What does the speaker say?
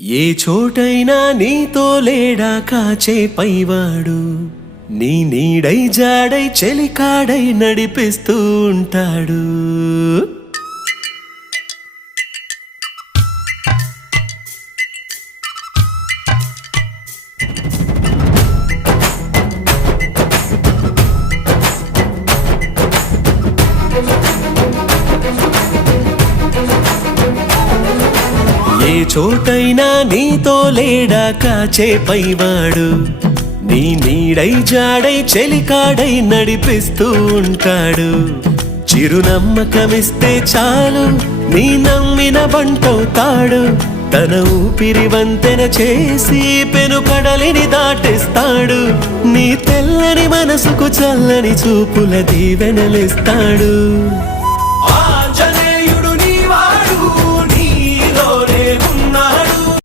ఏ చోటైనా నీతో లేడా కాచే పైవాడు, నీ నీడై జాడై చెలికాడై నడిపిస్తూ ఉంటాడు. ఏ చోటైనా నీతో లేడా కాచే పైవాడు, నీ నీడై జాడై చెలికాడై నడిపిస్తూ ఉంటాడు. చిరునమ్మకమిస్తే చాలు నీ నమ్మిన బంటవుతాడు. తన ఊపిరి వంతెన చేసి పెను కడలిని దాటిస్తాడు. నీ తెల్లని మనసుకు చల్లని చూపుల దీవెనలిస్తాడు.